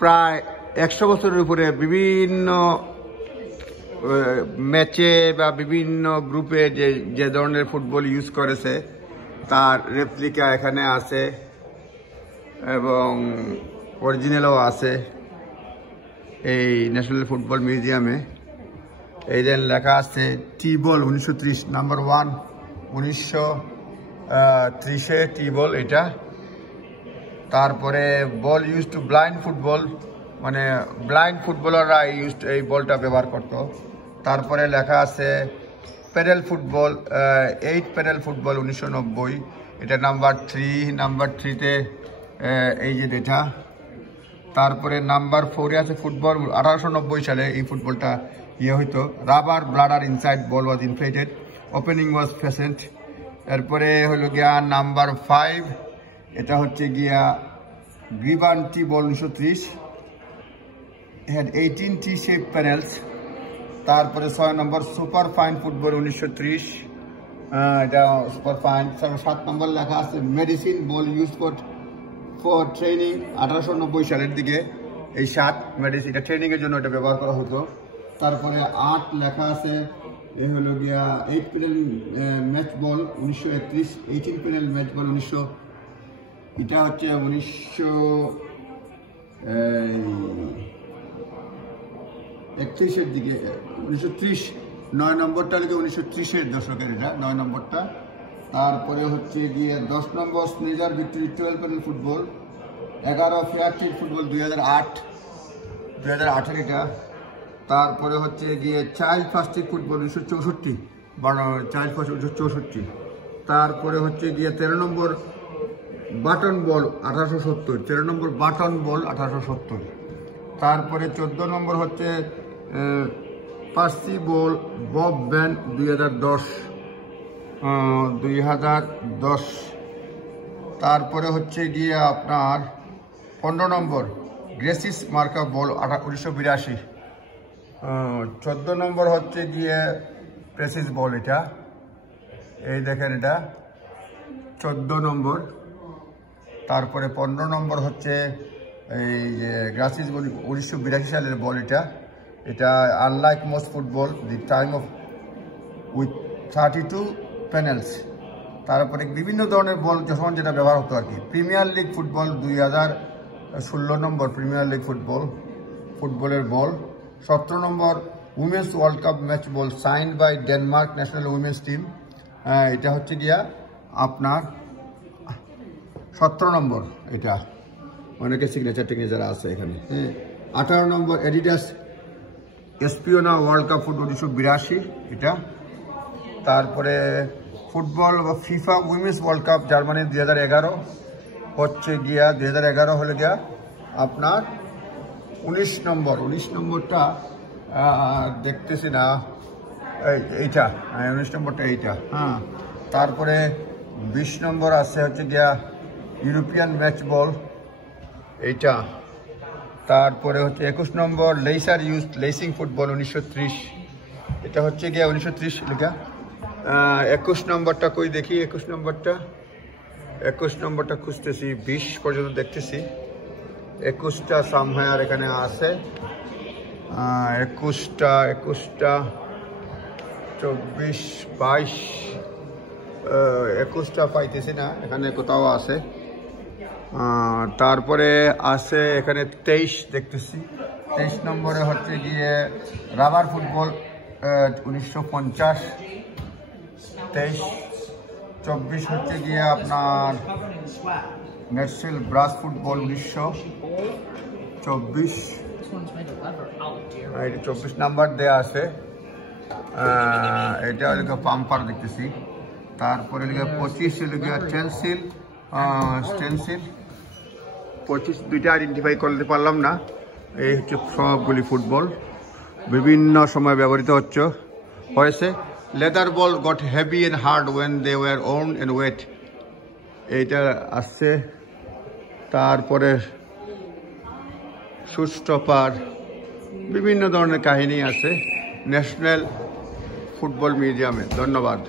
প্রায় 100 বছরের উপরে বিভিন্ন ম্যাচে বা বিভিন্ন গ্রুপে যে ধরনের ফুটবল ইউজ করেছে তার রেপ্লিকা এখানে আছে এবং অরিজিনালও আছে এই ন্যাশনাল ফুটবল মিউজিয়ামে। এই যে লেখা আছে টি বল 1930 নাম্বার 1 1930 টি বল এটা। তারপরে বল ইউজ টু ব্লাইন্ড ফুটবল, মানে ব্লাইন্ড ফুটবলাররা এই বলটা ব্যবহার করত। তারপরে লেখা আছে প্যাডেল ফুটবল 8 প্যাডেল ফুটবল 1990, এটা নাম্বার 3। নাম্বার 3তে এই যে ডেটা। তারপরে নাম্বার 4-এ আছে ফুটবল 1890 সালে এই ফুটবলটা হইতো। রাবার ব্লাডার ইনসাইড বল ওয়াজ ইনফ্লেটেড, ওপেনিং ওয়াজ ফেসেন্ট। এরপরে হলো গিয়া নাম্বার 5, এটা হচ্ছে গিয়া গ্রিবান টি বল 1930, had 18 টি শেপ প্যানেলস। তারপরে 6 নম্বর সুপার ফাইন ফুটবল 1930, এটা সুপার ফাইন। 7 নম্বর লেখা আছে medicine ball use for training 1890 সালের দিকে। এই 7 মেডিসিন, এটা ট্রেনিংয়ের জন্য এটা ব্যবহার করা হতো। তারপরে 8 লেখা আছে এই হলো গিয়া 8 panel match ball 1931, 18 panel match ball 1900, এটা হচ্ছে 1931 দিকে 1930। 9 নম্বরটা লিখে 1930-এর দশকের, এটা 9 নম্বরটা। তারপরে হচ্ছে গিয়ে 10 নম্বর স্নেজার victory 12 panel football. 11 fair trade football 2008-এর এটা। তারপরে হচ্ছে গিয়ে child first football 1964, child first 1964। তারপরে হচ্ছে গিয়ে 13 নম্বর বাটন বল 1870, 13 নম্বর বাটন বল 1870। তারপরে 14 নম্বর হচ্ছে পার্সি বল বব ব্যান 2010। তারপরে হচ্ছে গিয়ে আপনার 15 নম্বর গ্রেসিস মার্কা বল 1982। 14 নম্বর হচ্ছে গিয়ে প্রেসিস বল, এটা এই দেখেন, এটা 14 নম্বর। তারপরে 15 নম্বর হচ্ছে এই যে গ্রাসিস বল 1982 সালের বল, এটা unlike most football the time of with 32 panels. তারপরে বিভিন্ন ধরনের বল যখন যেটা ব্যবহার হতো আর কি। প্রিমিয়ার লিগ ফুটবল 2016 নম্বর প্রিমিয়ার লিগ ফুটবলের বল। 17 নম্বর women's world cup match ball signed by Denmark national women's team, এটা হচ্ছে গিয়া আপনার 17 নম্বর, এটা অনেকে সিগনেচার আছে এখানে। 18 নম্বর এডিডাস এসপিওনা ওয়ার্ল্ড কাপ ফুটবল 1982, এটা। তারপরে football FIFA women's world cup Germany 2011 হচ্ছে গিয়া 2011 হলে গিয়া আপনার 19 নম্বরটা দেখতেছি না, এইটা 19 নম্বরটা এইটা। তারপরে 20 নম্বর আছে হচ্ছে গিয়া ইউরোপিয়ান ম্যাচ বল, এইটা। তারপরে হচ্ছে 21 নম্বর লেসার ইউজ লেসিং ফুটবল 1930, এটা হচ্ছে গিয়া 1930 লেখা। 21 নম্বরটা কই দেখি, 21 নম্বরটা খুঁজতেছি, 20 পর্যন্ত দেখতেছি। 21টা সামহায়ার এখানে আছে। 21টা 24 22 21টা পাইতেছি না, এখানে কোথাও আছে। তারপরে আছে এখানে 23 দেখতেছি। 23 নম্বরে হচ্ছে গিয়ে রাবার ফুটবল 1950, 23। 24 হচ্ছে গিয়ে আপনার ন্যাশনাল ব্রাস ফুটবল 1924, 24 নাম্বার দেয়া আছে। এটা লিখে পাম্পার দেখতেছি। তারপরে লিখে 25 লিখে স্টেনসিল 25, দুইটা আইডেন্টিফাই করতে পারলাম না। এই হচ্ছে সবগুলি ফুটবল বিভিন্ন সময় ব্যবহৃত হয়েছে। Leather ball got heavy and hard when they were worn and wet, এইটা আসছে। তারপরে শুট স্টপার, বিভিন্ন ধরনের কাহিনী আছে ন্যাশনাল ফুটবল মিউজিয়ামে। ধন্যবাদ।